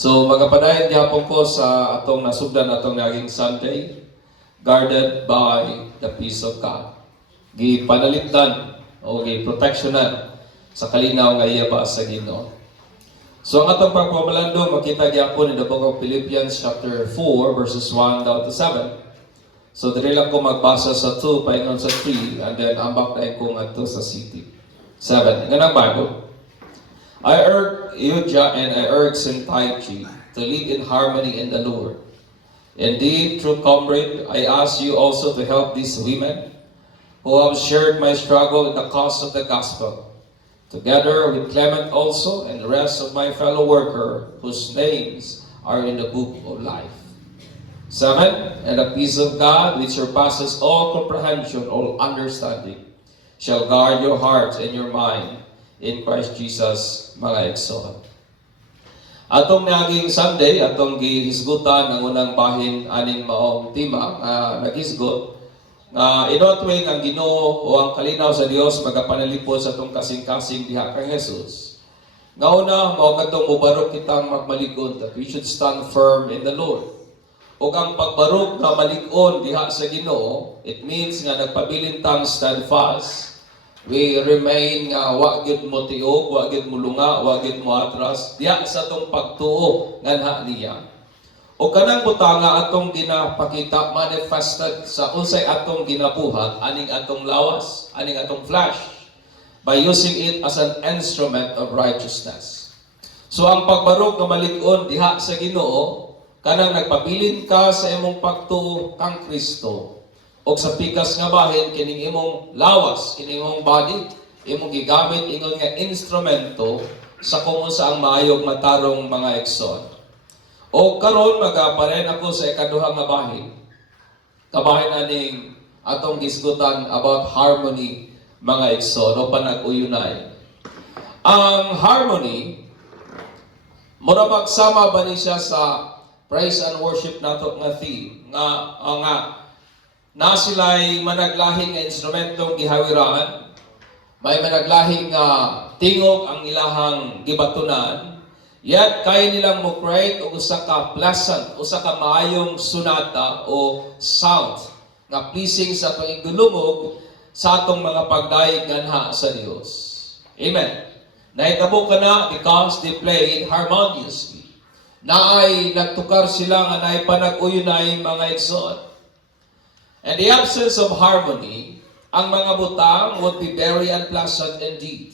So magapadayon gyapon ko sa atong nasugdan atong naging Sunday, guarded by the peace of God. Gipanalitdan o giprotectionan sa kalinaw nga iya ba sa Ginoo. So ang atong pagpamalando makita gyapon in the book of Philippians chapter 4 verses 1 down to 7. So diri lang ko magbasa sa 2 paingon sa 3 and then ambak na ko ngadto sa city. 7. Nga nang Bible. I urge Euodia and I urge Syntyche to live in harmony in the Lord. Indeed, true comrade, I ask you also to help these women who have shared my struggle in the cause of the gospel, together with Clement also and the rest of my fellow worker whose names are in the book of life. 7. And the peace of God, which surpasses all comprehension, all understanding, shall guard your hearts and your mind in Christ Jesus, mga igsoon. Atong naging Sunday, atong gihisgutan ang unang bahin aning maong tema naghisgot nga inotwing ang Ginoo o ang kalinaw sa Dios magapanalipod sa atong kasing-kasing diha kay Jesus. Nga una, mao kadtong mubarog kitang magmalig-on that we should stand firm in the Lord. O ang pagbarog na malig-on diha sa Ginoo, it means nga nagpabilin tang steadfast. We remain wa gyud mo tiog, wa gyud mo lunga, wa gyud mo atras diha sa atong pagtuo nganha niya. O kanang butanga atong ginapakita manifested sa unsay atong ginabuhat aning atong lawas, aning atong flesh by using it as an instrument of righteousness. So ang pagbarog nga malig-on diha sa Ginoo kanang nagpabilin ka sa imong pagtuo kang Kristo. O sa pikas nga bahin, kining imong lawas, kining imong body, imong gigamit, ingon nga instrumento sa kung sa ang maayong matarong mga ekson. O karon magaparen ako sa ikaduha nga bahin. Kabahin aning atong gisgutan about harmony, mga ekson, o panag-uyunay. Ang harmony, mura magsama ba ni siya sa praise and worship nato nga theme, nga na sila'y managlahing nga instrumentong gihawiraan, may managlahing tingog ang ilahang gibatunan, yet kaya nilang mo create og usa ka pleasant, usa ka maayong sunata o sound nga pleasing sa atong igdulungog sa atong mga pagdaig nganha sa Dios. Amen. Nahitabo ka na because they played harmoniously. Naay nagtukar sila nga naay panag-uyunay mga igsoon. And the absence of harmony, ang mga butang would be very unpleasant indeed.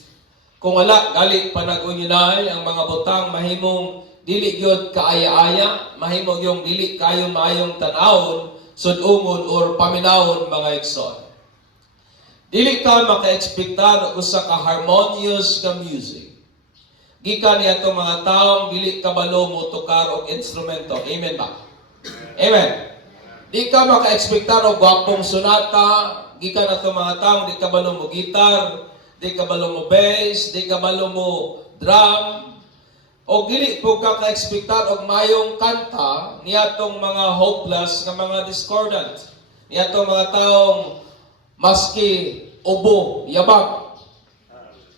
Kung wala, gali panag-unyunay, ang mga butang mahimong dili gyud kaaya-aya, mahimong yung dili kayo maayong tanawon, sudungon or paminawon mga igsoon. Dili ka maka-ekspektar usa ka harmonious nga music. Gikan niya mga taong dili kabalo mo tukar og instrumento. Amen ba? Amen. Di ka maka-ekspektar o gwapong sunata, gikan na itong mga taong di ka balo mo gitar, di ka balo mo bass, di ka balo mo drum, o dili po ka ka-ekspektar og mayong kanta niya itong mga hopeless nga mga discordant, niya itong mga taong maski ubo, yabag.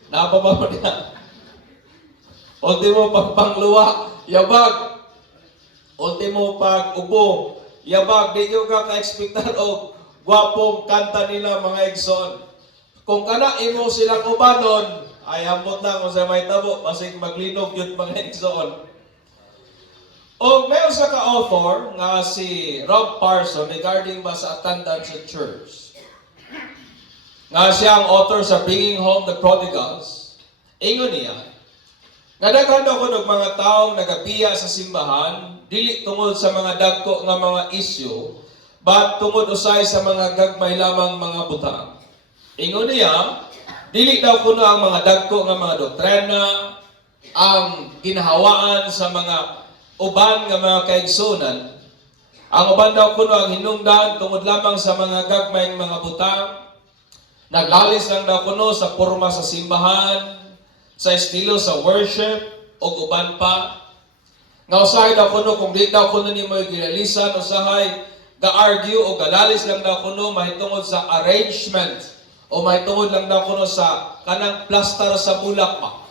Napababa niya. Ultimo pagpangluwa, yabag. Ultimo pag ubo, yabag, di nyo ka ka-ekspektar o gwapong kanta nila mga igsoon. Kung kana imo silang ubanon, ay hambot lang kung sa may tabo, masig maglinog yun mga igsoon. O may usa ka author nga si Rob Parson regarding ba sa attendance at church. Nga siya ang author sa Bringing Home the Prodigals. Ingon niya, nga daghan daw ko ng mga taong nagapiya sa simbahan, dili tungod sa mga dagko nga mga isyu, but tungod usay sa mga gagmay lamang mga butang. Ingon niya, dili daw kuno ang mga dagko nga mga doktrina, ang ginahawaan sa mga uban nga mga kaigsunan. Ang uban daw kuno ang hinungdan tungod lamang sa mga gagmay mga butang. Naglalis lang daw kuno sa porma sa simbahan, sa estilo sa worship, o uban pa. Nga usahay daw kuno kung di daw kuno ni mo ginalisan, usahay ga-argue o galalis lang daw kuno mahitungod sa arrangement o mahitungod lang daw kuno sa kanang plaster sa bulak pa.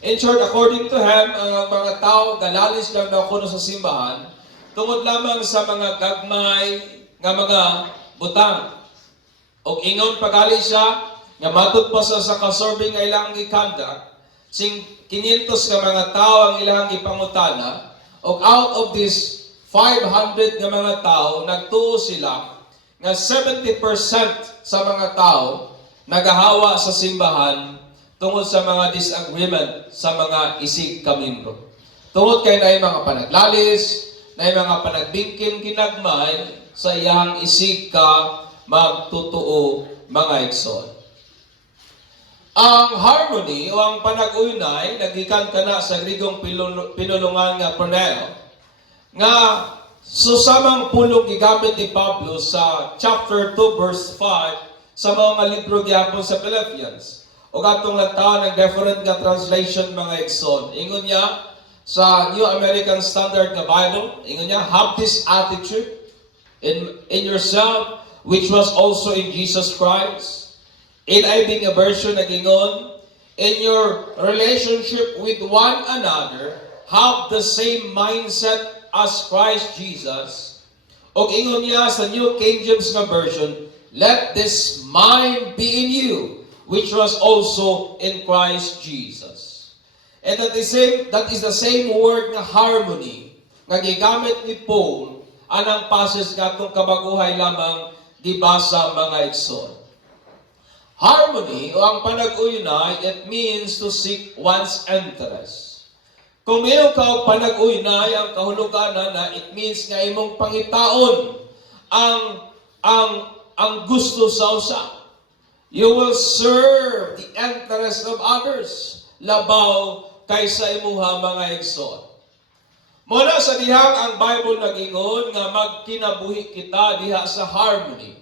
In short, according to him, ang mga tao galalis lang daw kuno sa simbahan tungod lamang sa mga gagmay nga mga butang. Og ingon pagali siya nga matud pa sa kasorbing nga ilang gikandak, sing 500 ka mga tao ang ilang gipangutana, og out of this 500 nga mga tao nagtuo sila nga 70% sa mga tao nagahawa sa simbahan tungod sa mga disagreement sa mga isig kamimbro. Tungod kay naay mga panaglalis, naay mga panagbingkin ginagmay sa iyang isig ka magtutuo mga igsoon. Ang harmony o ang panag-uynay nagikan kana sa Grigong pinulungan nga proneo nga susamang pulong gigamit ni Pablo sa chapter 2 verse 5 sa mga libro gyapon sa Philippians. O atong lantaw ng different nga translation mga igsoon. Ingon niya sa New American Standard nga Bible, ingon niya, have this attitude in yourself, which was also in Jesus Christ. NIV nga version nagingon, in your relationship with one another, have the same mindset as Christ Jesus. O ingon niya sa New King James nga version, let this mind be in you, which was also in Christ Jesus. And that is the same word nga harmony nga gigamit ni Paul anang passage nga itong kabaguhay lamang gibasa mga igsoon. Harmony o ang panag-uynay, it means to seek one's interest. Kung mayroon ka panag-uynay, ang kahulugan na it means nga imong pangitaon ang gusto sa usa. You will serve the interest of others labaw kaysa imuha mga igsoon. Muna sa dihang ang Bible nagingon nga magkinabuhi kita diha sa harmony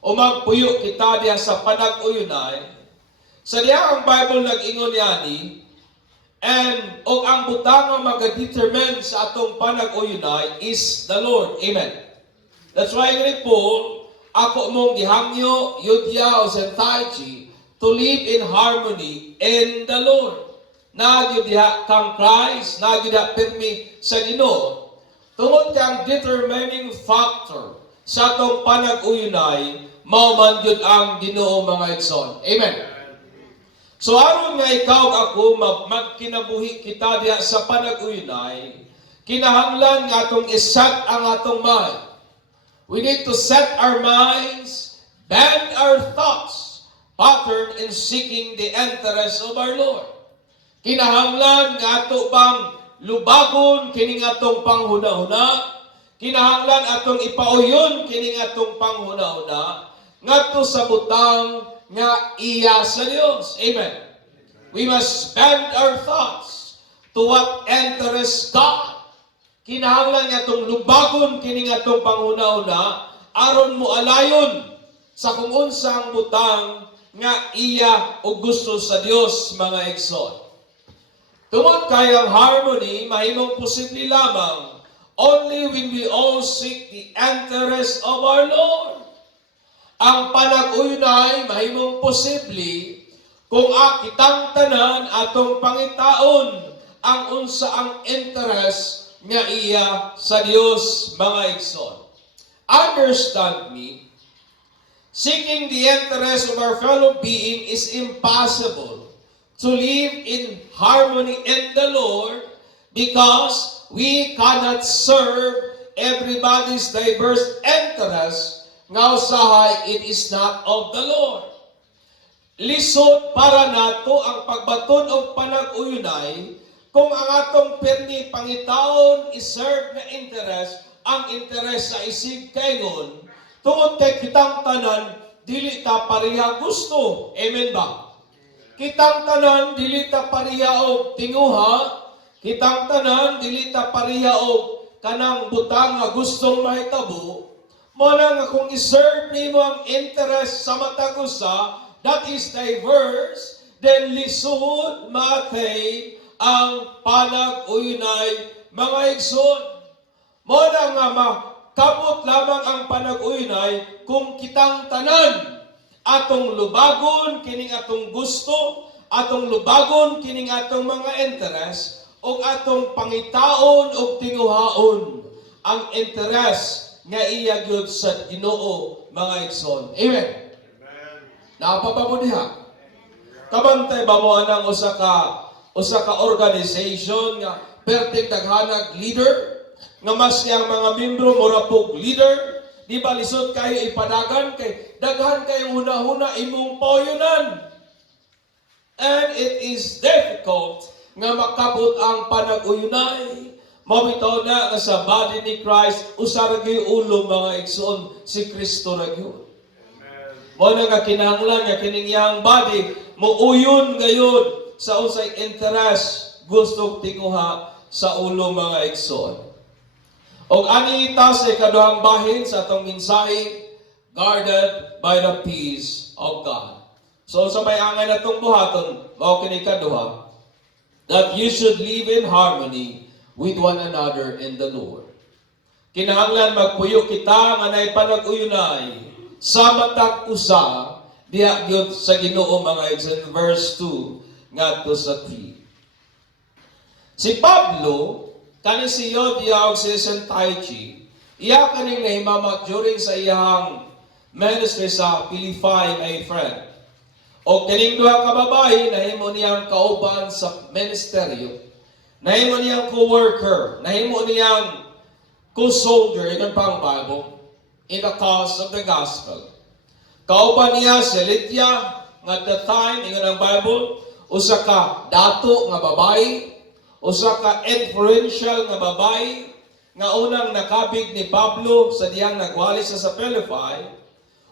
o magpuyo kita diha sa panag-uyunay. Sa dihang ang Bible nagingon yani and og ang butang nga magadetermine sa atong panag-uyunay is the Lord. Amen. That's why ni Paul, ako mong gihangyo, Yudya o Sentaiji, to live in harmony in the Lord. Nagyod diha kang Christ, nagyod diha pirmi sa Ginoo. Tungod kang determining factor sa atong panag-uyunay, mao man gyud ang Ginoo mga igsoon. Amen. So aron nga ikaw ako magkinabuhi kita diha sa panag-uyunay, kinahanglan nga atong isat ang atong mind. We need to set our minds, bend our thoughts, pattern in seeking the interest of our Lord. Kinahanglan nga ato bang lubagon kining atong panghuna-huna, kinahanglan atong ipauyon kining atong panghuna-huna, ngadto sa butang nga iya sa Dios. Amen. We must bend our thoughts to what interests God. Kinahanglan nga itong lubagon kining atong panghuna-una aron mo alayon sa kung unsang butang nga iya o gusto sa Dios mga igsoon. Tungod kay ang harmony mahimong posible lamang only when we all seek the interest of our Lord. Ang panag-uynay mahimong posible kung kitang tanan atong pangitaon ang unsa ang interest nga iya sa Dios mga igsoon. Understand me, seeking the interest of our fellow being is impossible to live in harmony in the Lord because we cannot serve everybody's diverse interest nga usahay it is not of the Lord. Lisod para nato ang pagbaton og panag-uyunay kung ang atong perni pangitaon is-serve na interest, ang interest sa isig kaingon, tungod kay kitang tanan, dili ta pareha gusto. Amen ba? Kitang tanan, dili ta pareha og tinguha, kitang tanan, dili ta pareha og kanang butang nga gustong mahitabo. Muna nga kung is-serve nimo ang interest sa matag usa, that is diverse, then lisod matay ang panag-uynay mga igsoon. Muna nga makabot lamang ang panag-uynay kung kitang tanan atong lubagon kining atong gusto, atong lubagon kining atong mga interes o atong pangitaon o tinguhaon ang interes nga iya gyud sa Ginoo mga igsoon. Amen. Napapamo diha. Kabantay ba mo anang usa ka organization nga perting daghanag leader nga mas yang mga membro mura pog leader, di ba lisod kayo ipadagan kay daghan kayong huna-huna imong pauyonan. And it is difficult nga makabot ang panag-uyunay. Mabitaw na nga sa body ni Christ, usara gyud ulo mga igsoon, si Kristo ra gyud. Mo na nga kinahanglan nga kining iyang body muuyon gayud sa unsay interest gusto tinguha sa ulo mga igsoon. Og ani ta sa ikaduhang bahin sa atong mensahe, guarded by the peace of God. So sa may angay natong buhaton, mao kini kaduha, that you should live in harmony with one another in the Lord. Kinahanglan magpuyo kita nga nay panag-uyunay sa matag usa diha gyud sa Ginoo mga igsoon, verse 2 ngadto sa 3. Si Pablo kani si Yodia og si Syntyche, iya kaning nahimamat during sa iyang ministry sa Philippi, my friend. O kining duha ka babae nahimo niyang kauban sa ministeryo, nahimo niyang co-worker, nahimo niyang co-soldier in ang Bible in the cause of the gospel. Kauban niya si Lydia nga at the time ingon ang Bible usa ka dato nga babae, usa ka influential nga babae nga unang nakabig ni Pablo sa diyang nagwali sa Philippi.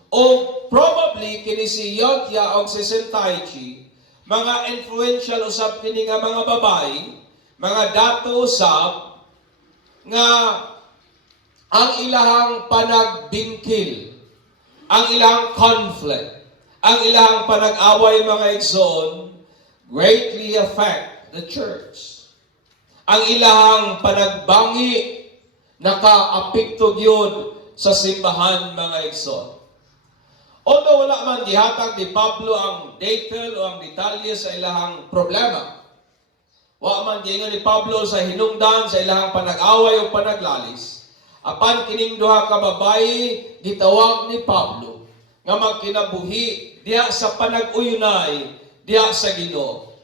O probably kini si Yodia o si Syntyche, mga influential usab kini nga mga babae, mga dato usab nga ang ilahang panagbingkil, ang ilahang conflict, ang ilahang panag-away mga igsoon greatly affect the church. Ang ilahang panagbangi nakaapekto gyud sa simbahan mga igsoon. Although wala man gihatag ni Pablo ang detail o ang detalye sa ilahang problema, wa man giingon ni Pablo sa hinungdan sa ilahang panag-away o panaglalis, apan kining duha ka babaye gitawag ni Pablo nga magkinabuhi diha sa panag-uyunay diha sa Ginoo.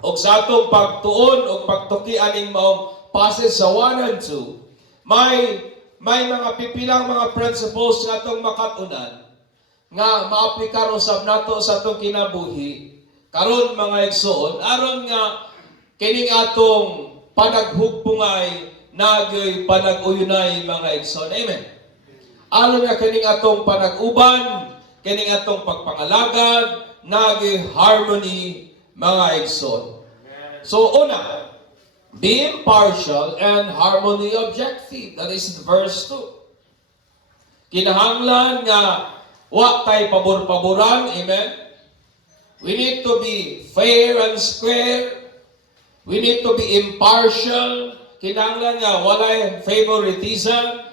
Og sa atong pagtuon o pagtuki aning maong passage sa 1 and 2, may mga pipilang mga principles nga atong makatunan nga maaplikar usab nato sa atong kinabuhi karon mga igsoon aron nga kining atong panaghugpungay nagyoy panag-uyunay mga igsoon. Amen. Aron nga kining atong panag-uban, kining atong pagpangalagad nagyoy harmony mga igsoon. So una, be impartial and harmony objective. That is verse 2. Kinahanglan nga wa tay pabor-paboran, amen? We need to be fair and square. We need to be impartial. Kinahanglan nga walay favoritism.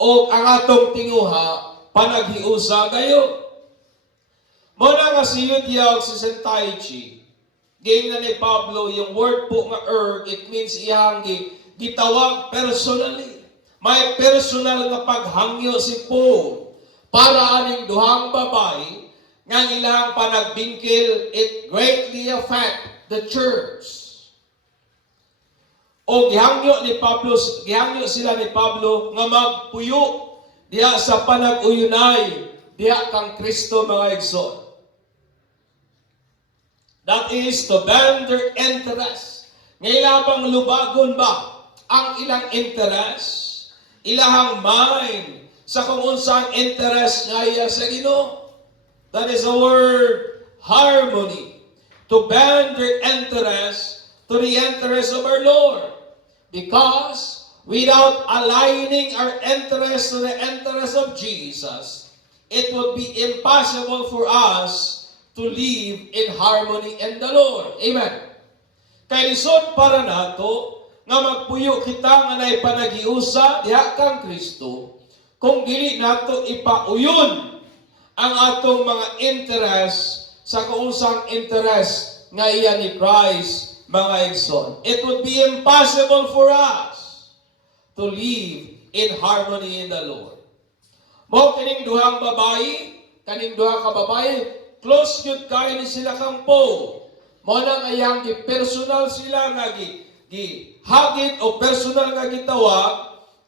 O ang atong tinguha, panaghiusa gayo. Muna nga si Yodia o si Syntyche, giingnan ni Pablo, yung word po nga it means iyang gitawag personally. May personal na paghangyo si Paul para aning duhang babae nga ilang panagbingkil, it greatly affect the church. O gihangyo sila ni Pablo nga magpuyo diha sa panag-uyunay diha kang Kristo mga igsoon. That is to bend their interest. Ngayon bang lubagon ba ang ilang interest, ilahang mind, sa kung unsang interest ngaya sa Ginoo? That is the word harmony. To bend their interest to the interest of our Lord. Because without aligning our interest to the interest of Jesus, it would be impossible for us to live in harmony in the Lord. Amen. Kay lisod para nato nga magpuyo kita nga nay panaghiusa diha kang Kristo, kung dili nato ipauyon ang atong mga interest sa kausang interest nga iya ni Christ, mga igsoon. It would be impossible for us to live in harmony in the Lord. Mo kining duhang babayi, kaning duha ka babayi, close yun kayo ni sila kang po. Mo nang ayang personal sila nga hagit o personal nga gitawag,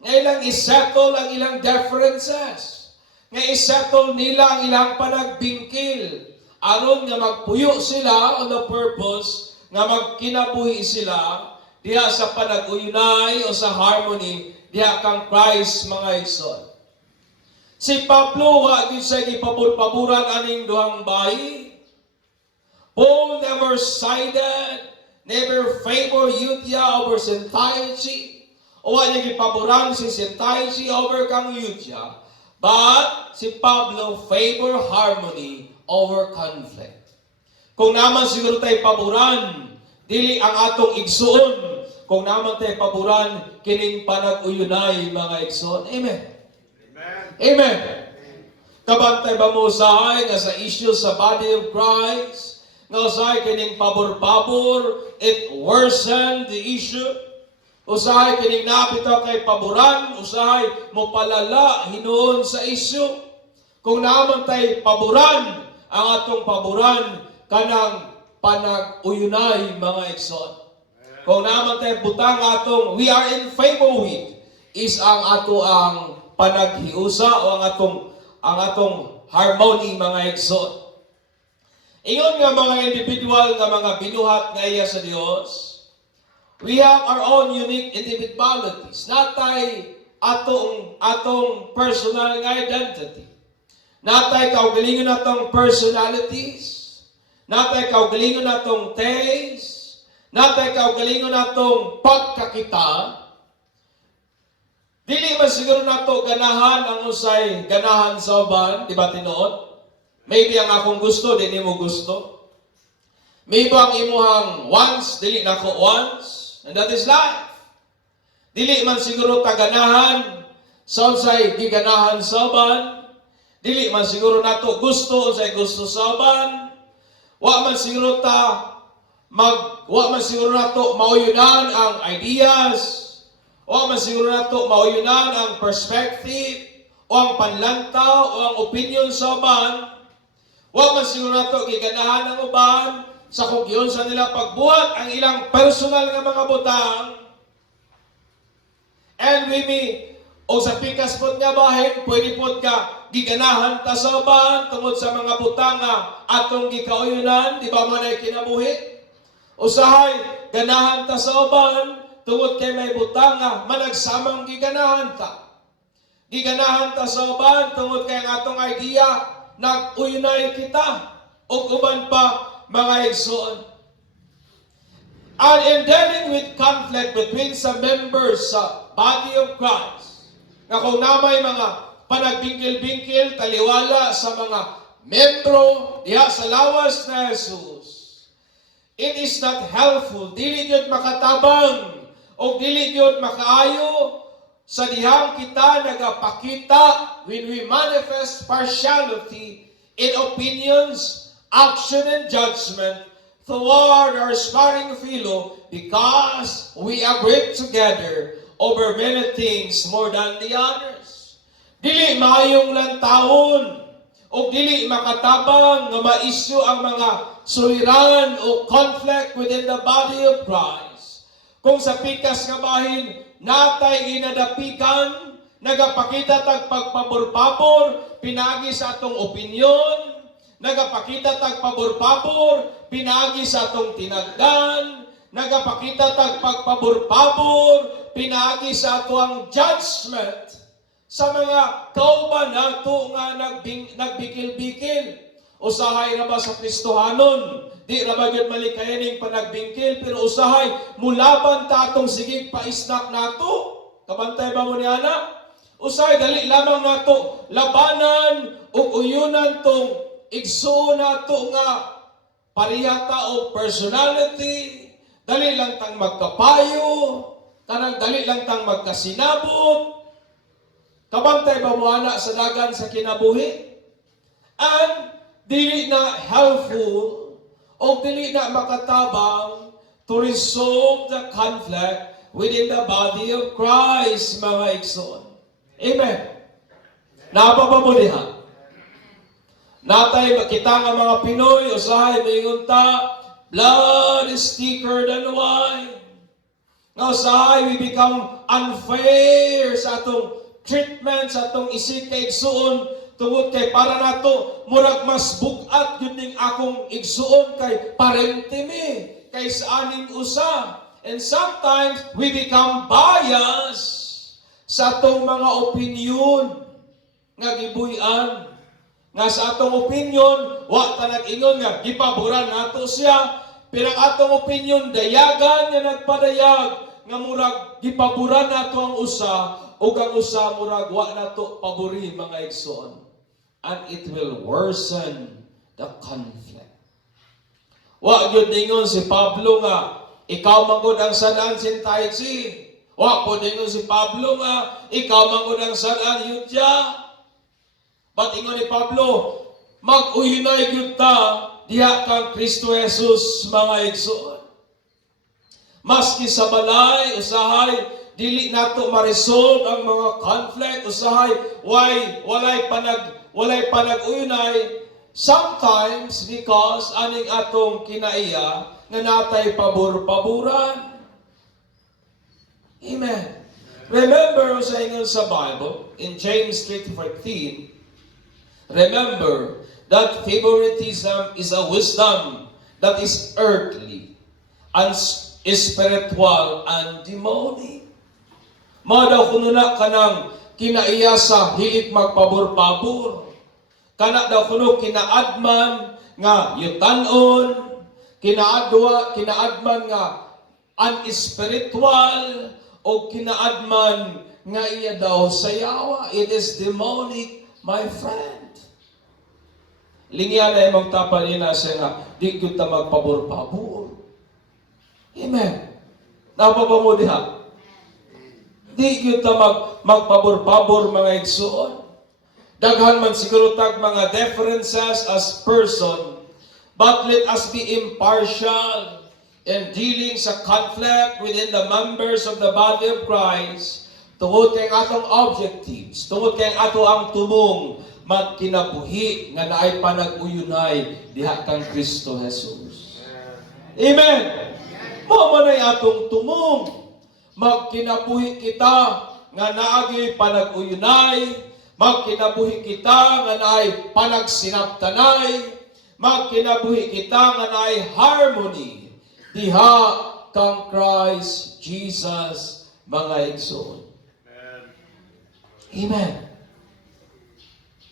nga ilang isettle ang ilang differences. Nga isettle nila ang ilang panagbingkil. Aron nga magpuyo sila on the purpose nga magkinabuhi sila diha sa panag-uyunay o sa harmony diha kang Christ, mga igsoon. Si Pablo wa gyud siya gipabor-paboran aning duhang bayi. Paul never sided, never favor Euodia over Syntyche. O wa niya gipaboran si Syntyche over kang Euodia. But si Pablo favor harmony over conflict. Kung naman siguro tayo paboran, dili ang atong igsoon. Kung naman tayo paboran, kining panag-uyunay, mga igsoon. Amen. Amen. Kabantay ba mo usahay nga sa issue sa body of Christ, nga usahay kining pabor-pabor, it worsened the issue. Usahay kining napitaw kay paboran, usahay mo palala hinuon sa issue. Kung naman tayo paboran, ang atong paboran kanang panag-uyunay, mga igsoon. Kung naman tayo butang atong we are in favor with is ang ato ang panaghiusa o ang atong harmony, mga igsoon. Ingon nga mga individual nga mga binuhat nga iya sa Dios, we have our own unique individualities. Natay atong personal nga identity. Natay kaugalingon natong personalities. Natay kaugalingon natong taste. Natay kaugalingon natong pagkakita. Dili man siguro nato ganahan ang usay ganahan sa uban, di ba tinuod? Maybe ang akong gusto, di mo gusto. Maybe ang imuhang wants, dili nako wants. And that is life. Dili man siguro taganahan sa unsay giganahan sa uban. Dili man siguro nato gusto unsay gusto sa uban. Wa man siguro nato mauyunan ang ideas. Wa man siguro nato mauyunan ang perspective o ang panlantaw o ang opinion sa uban. Wa man siguro nato giganahan ang uban sa kung giyon sa nila pagbuhat ang ilang personal nga mga butang. And we may o sa pikas pod nga bahin, pwede pod ka giganahan ta sa uban tungod sa mga butang nga atong gikauyunan, di ba man ay kinabuhi? Usahay, ganahan ta sa uban tungod kay may butang nga managsamang giganahan ta. Giganahan ta sa uban tungod kay ang atong idea nag-uyunay kita o uban pa, mga igsoon. And in dealing with conflict between some members sa body of Christ, nga kung namay mga panagbingkil-bingkil, taliwala sa mga membro diha sa lawas na Jesus, it is not helpful. Dili yun makatabang o dili yun makaayo sa dihang kita nagapakita when we manifest partiality in opinions, action, and judgment toward our sparring fellow because we agreed together over many things more than the others. Dili maayong lantawon o dili makatabang nga maisyu ang mga suliran o conflict within the body of Christ. Kung sa pikas nga bahin, natay inadapikan, nagapakita tag pagpabor-pabor, pinagi sa atong opinyon, nagapakita tag pabor-pabor, pinagi sa atong tinagdan, nagapakita tag pagpabor-pabor, pinagi sa atong judgment sa mga kauban nato nga nagbikil-bikil. Usahay na ba sa Kristohanon? Di ra ba gyud malikayaning panagbingkil, pero usahay mulaban ta atong sigig paisnak nato. Kabantay ba mo ni ana? Usahay dali lamang nato labanan ug uyunan tong igsuon nato nga parihata o personality. Dali lang tang magkapayo, kanang dali lang tang magkasinabot. Kabantay ba mo ana sa dagan sa kinabuhi? And dili na helpful o dili na makatabang to resolve the conflict within the body of Christ, mga igsoon. Amen. Napapabulihan. Natay makita nga mga Pinoy, usahay mayon ta, blood is thicker than wine. Nga usahay, we become unfair sa atong treatment, sa atong isig kay igsuon, tungod kay para nato, murag mas bugat yun ning akong igsuon kay parente mi, kay sa aning usa. And sometimes, we become biased sa atong mga opinion nga gibuy-an. Nga sa atong opinion, wa ta nag-ingon nga gipaboran nato siya, pero ang atong opinion dayagan nga nagpadayag nga murag gipaboran nato ang usa ug ang usa murag wa nato pabori, mga igsoon. And it will worsen the conflict. Wa gyud dingon si Pablo nga ikaw manggod ang sanan sintaisi. Wa po dingon si Pablo nga ikaw manggod ang sanan yudya. But ingon ni Pablo, mag-uyunay gyud ta diha kang Kristo Jesus, mga igsoon. Maski sa balay, usahay, dili nato ma-resolve ang mga conflict, usahay, walay panag-uyunay, sometimes because aning atong kinaiya na natay pabor-paboran. Amen. Remember sa ingon sa Bible, in James 3:14, remember that favoritism is a wisdom that is earthly, and spiritual, and demonic. Madaw kuno na kanang kinaiya sa hilig magpabor-pabor. Kana daw kuno kinaadman nga yutanon, kinaadman nga unspiritual, o kinaadman nga iya daw sayawa. It is demonic, my friend. Lingya na imong tapan nila siya nga, di gyud ta magpabor-pabor. Amen. Napapa mo diha. Di gyud ta magpabor-pabor, mga igsoon. Daghan man siguro tag mga differences as person, but let us be impartial in dealing sa conflict within the members of the body of Christ, tungod kay atong objectives, tungod kay ato ang tumong magkinabuhi nga naay panag-uyunay diha kang Kristo Jesus. Amen. Mao man ay atong tumong magkinabuhi kita nga naagi panag-uyunay, magkinabuhi kita nga naay panagsinabtanay, magkinabuhi kita nga naay harmony diha kang Christ Jesus, mga igsoon. Amen.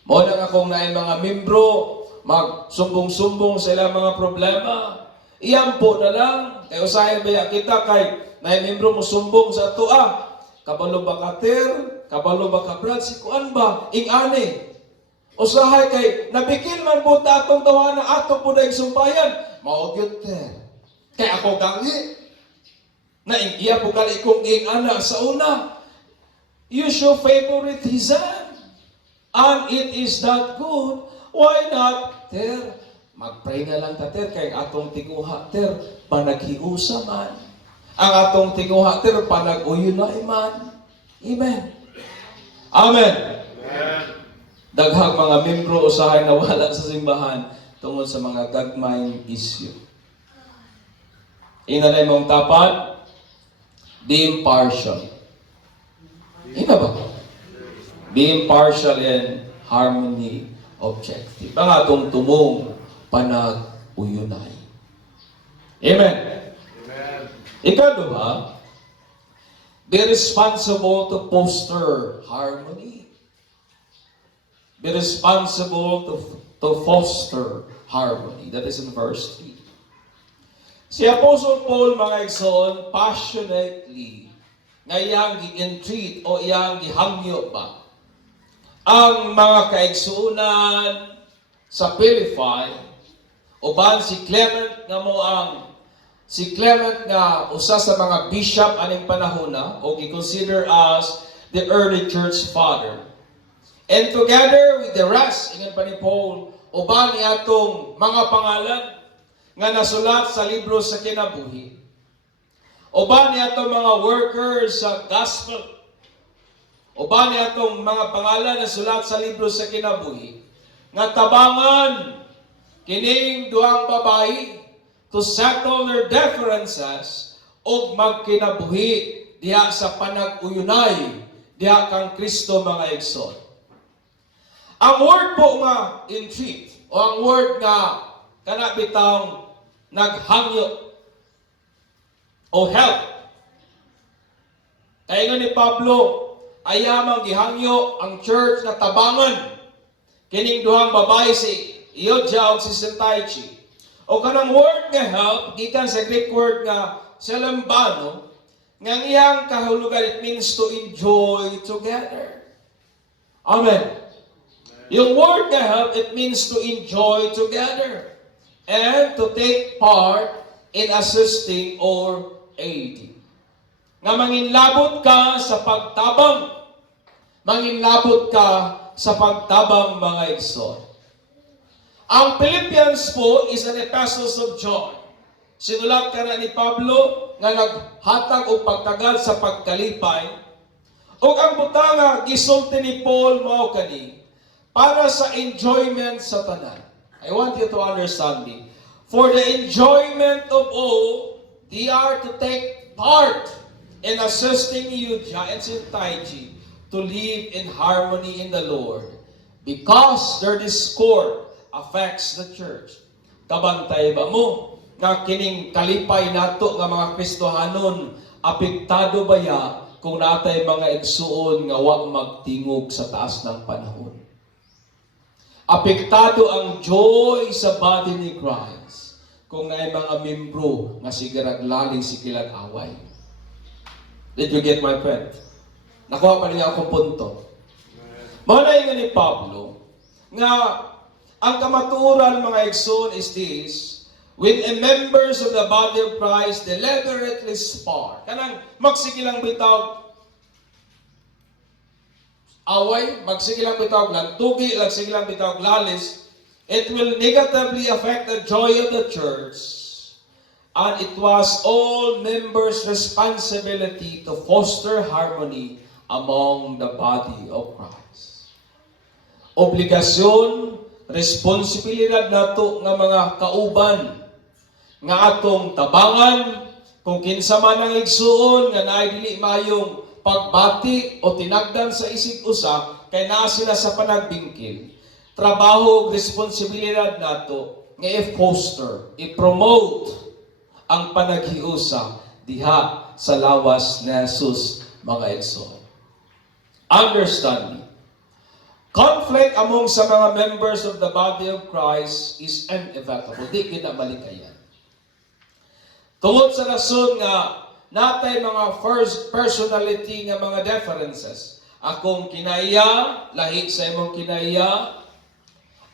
Mo na akong naay mga membro magsumbong-sumbong sa ilang mga problema. Iyampo na lang. Kaya usahin ba kita kay naay membro mo sumbong sa tua. Kabalo ba ka ter? Kabalo ba ka brad? Si kuan ba? Ing-ani. Usahay kay nabikil man po atong tawanan ato po na sumbayan. Maugyot ter. Kay ako gangi. Naingiya po kali kong ing-ana sa una. You show favoritism. And it is not good. Why not? Ter, mag-pray na lang ta, ter, kay atong tinguha, ter, panaghiusa man. Ang atong tinguha, ter, panag-uyunay man. Amen. Amen. Amen. Daghang mga membro usahay na wala sa simbahan tungod sa mga gagmayng issue. Inanay mong tapat, be impartial. Ina ba? Be impartial and harmony objective. Ang atong tumong panag-uyunay. Amen. Amen. Ikaduha, be responsible to foster harmony. Be responsible to foster harmony. That is in verse 3. Si Apostle Paul, mga igsoon, passionately nga iyang gi-entreat o iyang gihangyo ba ang mga kaigsuunan sa Philippi, uban si Clement nga usa sa mga bishop aning panahona o gi-consider as the early church father. And together with the rest, ingon pa ni Paul, uban ni atong mga pangalan, nga nasulat sa libro sa kinabuhi. Uban niya itong mga workers sa gospel. Uban niya itong mga pangalan na sulat sa libro sa kinabuhi. Nga tabangan kining duhang babayi to settle their differences o magkinabuhi diha sa panag-uyunay diha kang Kristo mga igsoon. Ang word po nga entreat o ang word nga kana bitang naghangyo o help. Kaya nga ni Pablo, ayamang gihangyo ang church na tabangan kining duhang babae si Euodia o si Syntyche. O kanang word nga help, gikan sa Greek word nga selambano, nga iyang kahulugan, it means to enjoy together. Amen. Yung word nga help, it means to enjoy together and to take part in assisting or aiding. Nga manginlabot ka sa pagtabang. Manginlabot ka sa pagtabang mga igsoon. Ang Philippians po is an epistle of John. Sinulat ka na ni Pablo nga naghatag o pagtagal sa pagkalipay. O ang butanga gisulti ni Paul mao kani para sa enjoyment sa tanan. I want you to understand me. For the enjoyment of all, they are to take part in assisting Euodia and Syntyche to live in harmony in the Lord, because their discord affects the church. Kabantay ba mo nga kining kalipay nato nga mga Kristohanon apektado baya kung natay mga igsuon nga wa magtingog sa taas ng panahon? Apektado ang joy sa body ni Christ kung naay mga membro nga sigaraglali si kilag away. Did you get my point? Nakuha pa niya akong punto. Manay nga ni Pablo nga ang kamatuoran mga igsoon is this: when a members of the body of Christ deliberately spar, kanang magsigilang bitaw away, magsigilang bitaw lantugi, magsigilang bitaw lalis, it will negatively affect the joy of the church. And it was all members' responsibility to foster harmony among the body of Christ. Obligasyon, responsibilidad nato nga mga kauban nga atong tabangan kung kinsa man ang igsuon nga naay dili mayong pagbati o tinagdan sa isig usa kay naa sila sa panagbingkil. Trabaho ug responsibilidad nato nga i-foster, i-promote ang panaghiusa diha sa lawas ni Jesus mga igsoon. Understand me. Conflict among sa mga members of the body of Christ is inevitable. Di kita malikayan. Tungod sa rason nga natay mga first personality nga mga differences. Akong kinaiya, lahi sa imong kinaiya.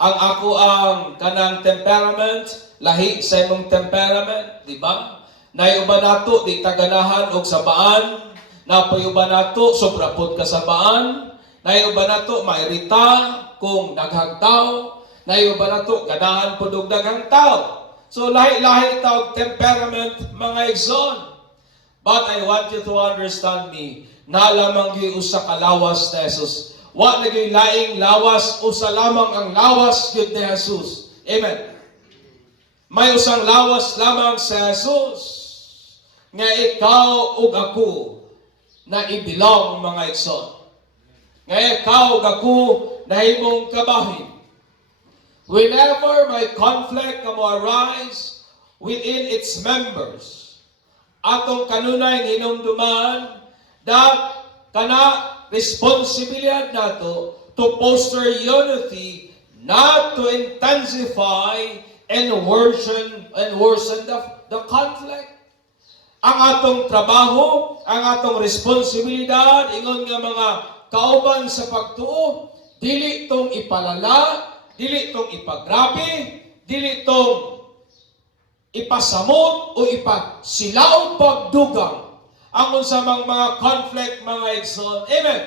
Ang ako ang kanang temperament, lahi sa imong temperament, di ba? Nayuba nato di taganahan og sabaan, napayuba nato sobrapod ka sabaan, nayuba nato mairita kung daghagtaw, nayuba nato ganahan pud og daghang taw. So lahi-lahi tawag temperament mga igsoon. But I want you to understand me, na lamang gyud usa ka lawas ni Jesus. Wa na gyud laing lawas, usa lamang ang lawas gyud ni Jesus. Amen. May usang lawas lamang sa Jesus nga ikaw ug ako na ibilong mga igsoon. Nga ikaw ug ako na himong kabahin. Whenever may conflict na mo arise within its members, atong kanunay hinumduman that kana responsibilidad nato to foster unity, not to intensify and worsen the conflict. Ang atong trabaho, ang atong responsibilidad, ingon nga mga kauban sa pagtuo, dili tong ipalala, dili tong ipagrabe, dili tong ipasamot o ipasilaw pagdugang ang unsamang mga conflict mga igsoon. Amen.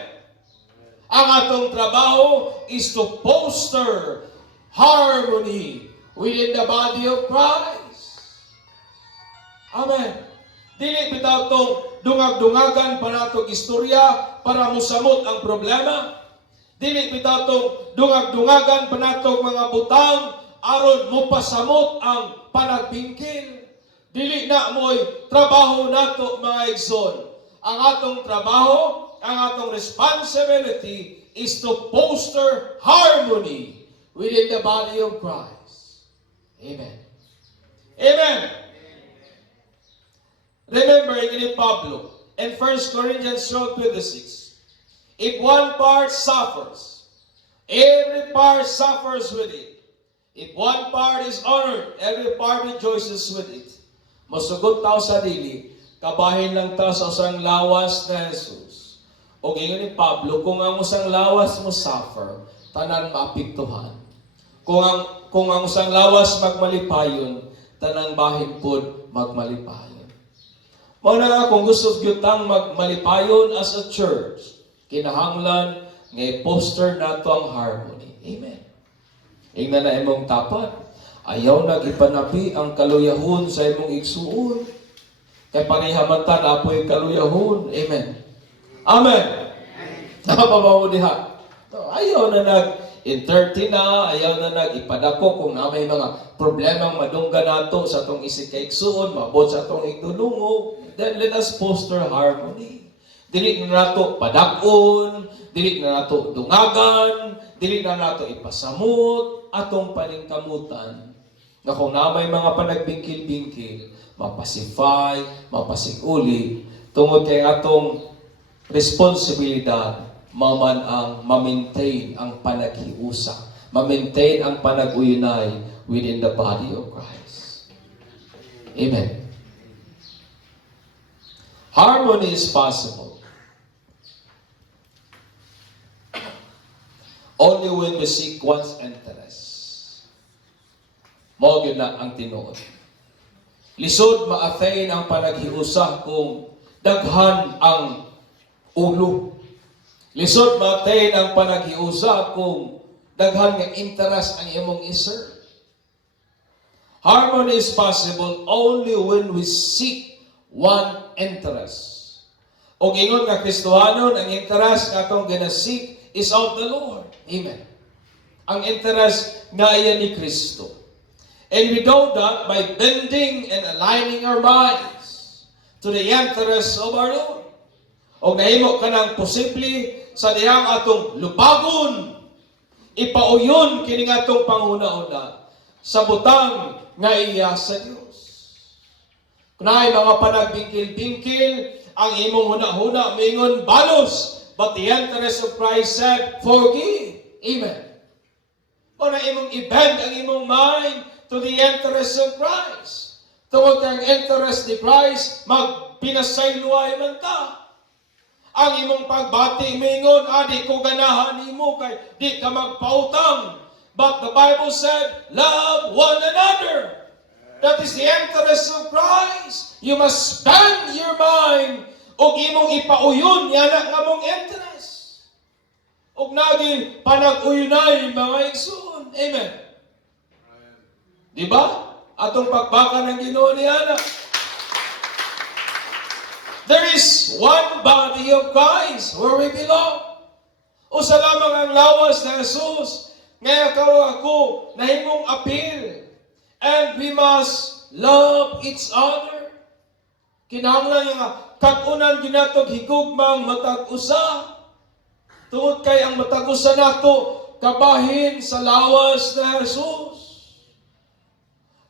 Ang atong trabaho is to foster harmony within the body of Christ. Amen. Dili bitaw tong dungag-dungagan pa natong istorya para musamot ang problema. Dili bitaw tong dungag-dungagan pa natong mga butang aron mopasamot ang panagbingkil. Dili na mo'y trabaho nato mga igsoon. Ang atong trabaho, ang atong responsibility is to foster harmony within the body of Christ. Amen. Amen. Remember in Pablo, in 1 Corinthians 12:26, if one part suffers, every part suffers with it. If one part is honored, every part rejoices with it. Masugot tao sa dili, kabahin lang tao sa usang lawas na Jesus. O gingon ni Pablo, kung ang usang lawas mo suffer, tanan maapektuhan. Kung ang usang lawas magmalipayon, tanang bahin pod magmalipayon. Muna nga, kung gusto gyutang magmalipayon as a church, kinahanglan nga i-poster nato ang harmony. Amen. Ingnan na imong tapat. Ayaw nag-ipanabi ang kaluyahon sa imong igsuon. Kay parehamatan apoy kaluyahon. Amen. Amen. Napabawo diha. Ayaw na nag-entertain na, ayaw na nag-ipadako kung na may mga problemang madungga nato sa atong isig kay igsuon, mabot sa atong igdulungo. Then let us foster harmony. Dili na nato padakon, dili na nato dungagan, dili na nato ipasamot atong paningkamutan. Nga kung na may mga panagbingkil-bingkil, mapasify, mapasiguli, tungod kay atong responsibilidad, maman ang ma-maintain ang panaghiusa, ma-maintain ang panag-uyunay within the body of Christ. Amen. Harmony is possible only when we seek one's interest. Mao gyud na ang tinuod. Lisod ma-attain ang panaghiusa kung daghan ang ulo. Lisod ma-attain ang panaghiusa kung daghan nga interest ang imong iserve. Harmony is possible only when we seek one interest. O gingon nga Kristohanon, ang interest nga atong ginasik is of the Lord. Amen. Ang interest nga iyan ni Kristo. And we do that by bending and aligning our minds to the interest of our Lord. O nahimo ka ng posible sa diyang atong lupagon, ipauyon kini nga atong panguna-una sa butang nga iya sa Dios. Kunay mga panagbingkil-bingkil, ang imong huna-huna mingon balos, but the interest of Christ said, forgive. Amen. O na imong i-bend ang imong mind to the interest of Christ. Tungod kang interest ni Christ, magpinasayluay man ta. Ang imong pagbati mingon, di ko ganahan nimo kay di ka magpautang. But the Bible said, love one another. That is the interest of Christ. You must spend your mind og imong ipauyon yana nga mong interest. Og naging panag-uyunay mga igsoon. Amen. Diba? Atong pagbaka ng Ginoo ni Ana. There is one body of Christ where we belong. O sa lamang ang lawas ng Jesus, ngayon ako nahimong appeal. And we must love each other. Kinahanglan nga kag-unan ginatog higugmang matag-usa. Tungod kay ang matag-usa nato kabahin sa lawas na Jesus.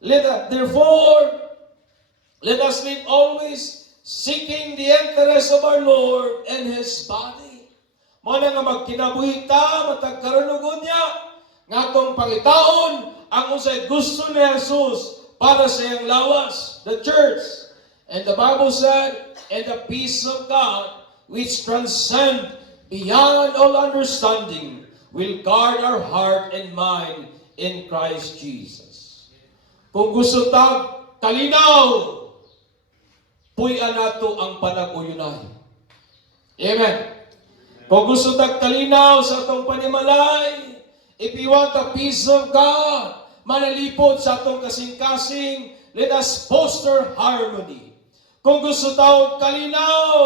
Therefore, let us live always seeking the interest of our Lord and His body. Muna nga magkinabuhi ta, matagkaroon niya, nga itong pangitaon, ang unsay gusto ni Jesus para sa iyang lawas, the church. And the Bible said, and the peace of God, which transcend beyond all understanding, will guard our heart and mind in Christ Jesus. Kung gusto tag kalinaw, puy-an nato ang panag-uyunay. Amen. Kung gusto tag kalinaw sa atong panimalay, if you want the peace of God, manalipod sa atong kasing-kasing, let us foster harmony. Kung gusto tayo kalinaw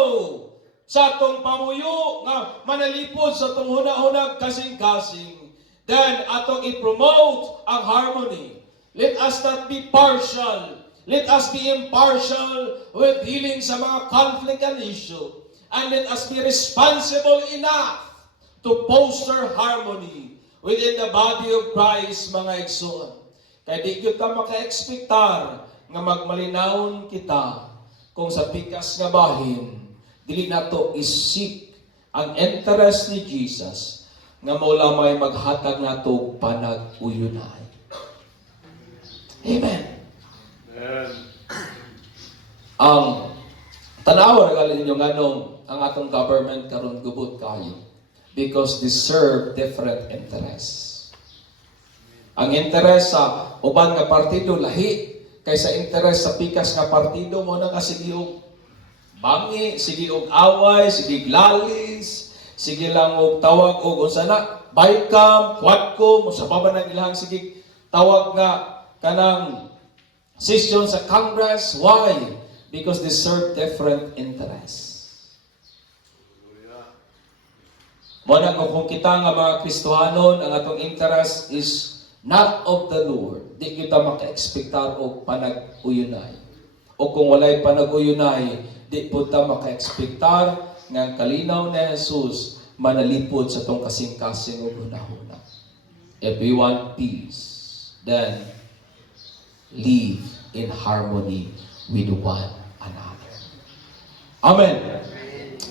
sa atong pamuyo nga manalipod sa atong hunahunag kasing-kasing, then atong i-promote ang harmony. Let us not be partial. Let us be impartial with dealing sa mga conflict and issue. And let us be responsible enough to foster harmony within the body of Christ, mga igsoon. Kaya di kita maka-ekspektar nga magmalinawon kita kung sa pikas nga bahin, dili nato isip ang interest ni Jesus nga mula may maghatag nato panag-uyunay. Amen. Ang tanawa regalin ninyo nganong ang atong government karon gubot kayo because they serve different interests. Ang interes sa uban nga partido lahi kaysa interes sa pikas nga partido mo na sige og bangi, sige og away, sige glalis, sige lang og tawag og unsa na Bicam, Quadcom, sa baba ng ilahang sige tawag nga kanang session sa Congress. Why? Because they serve different interests. Muna kung kita nga mga Kristohanon, ang atong interest is not of the Lord, di kita maka-ekspektar og panag-uyunay. O kung walay panag-uyunay, di po ta maka-ekspektar nga ang kalinaw ni Jesus manalipod sa tong kasing-kasing o hunahuna. If we want peace, then live in harmony with one another. Amen.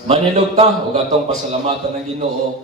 Manilog ta, ug atong pasalamatan ng Ginoo.